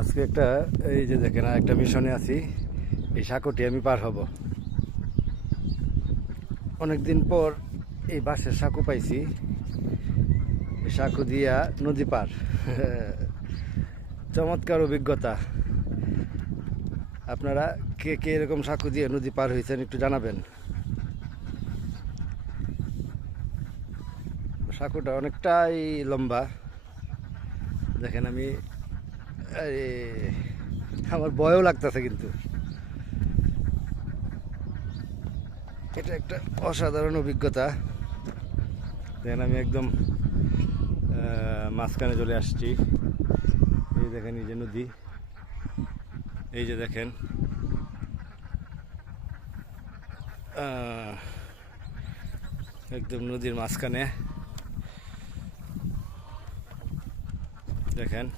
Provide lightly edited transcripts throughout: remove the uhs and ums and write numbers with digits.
আজকে একটা এই যে দেখেন একটা মিশনে আছি। এই সাঁকোটি আমি পার হব। অনেকদিন পর এই বাঁশের সাঁকো পাইছি। এই সাঁকো দিয়া নদী পার। চমৎকার অভিজ্ঞতা। আপনারা কে কে এরকম সাঁকো দিয়ে নদী পার হয়েছেন একটু জানাবেন। সাঁকোটা অনেকটাই লম্বা। দেখেন আমি আমার ভয়ও লাগতেছে, কিন্তু এটা একটা অসাধারণ অভিজ্ঞতা। দেখেন আমি একদম মাঝখানে চলে আসছি। এই দেখেন এই যে নদী, এই যে দেখেন একদম নদীর মাঝখানে দেখেন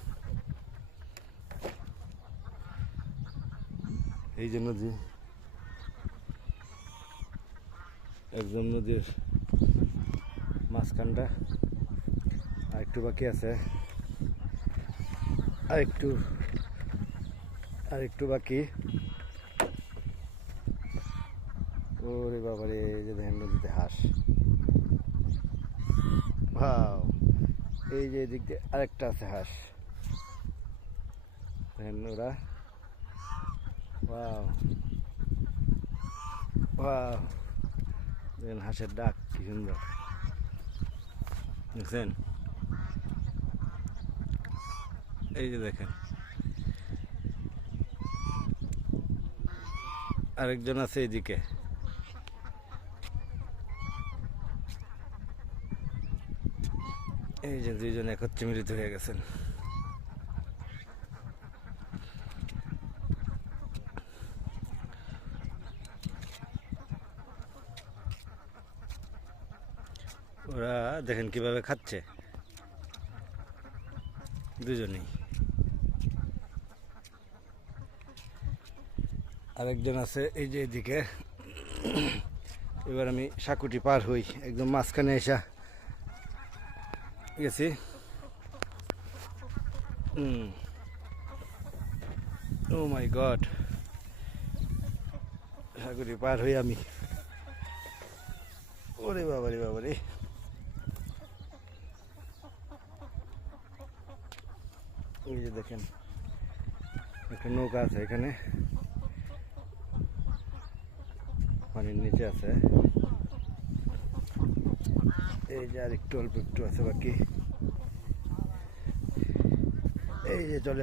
এই যে নদী, একদম নদীর মাঝখানটা। আর একটু বাকি আছে, আর একটু বাকি। ওরে বাবারে, এই যে দেখেন নদীতে হাঁস। ভাও, এই যে এদিক দিয়ে আরেকটা আছে হাঁস। দেখেন ওরা, ওয়াও ওয়াও, দেখেন হাঁসের ডাক কি সুন্দর দেখছেন। এই যে দেখেন আরেকজন আছে এদিকে। এই যে দুইজন একত্রে মিলিত হয়ে গেছেন। ওরা দেখেন কিভাবে খাচ্ছে দুজনেই। আরেকজন আছে এই যে এদিকে। এবার আমি সাঁকুটি পার হই, একদম মাঝখানে এসে গেছি। ও মাই গড, সাঁকুটি পার হই আমি। ওরে বাবারে বাবারে, এই যে দেখেন একটা নৌকা আছে এখানে, পানির নিচে আছে। এই যে আর একটু অল্প একটু আছে বাকি। এই যে চলে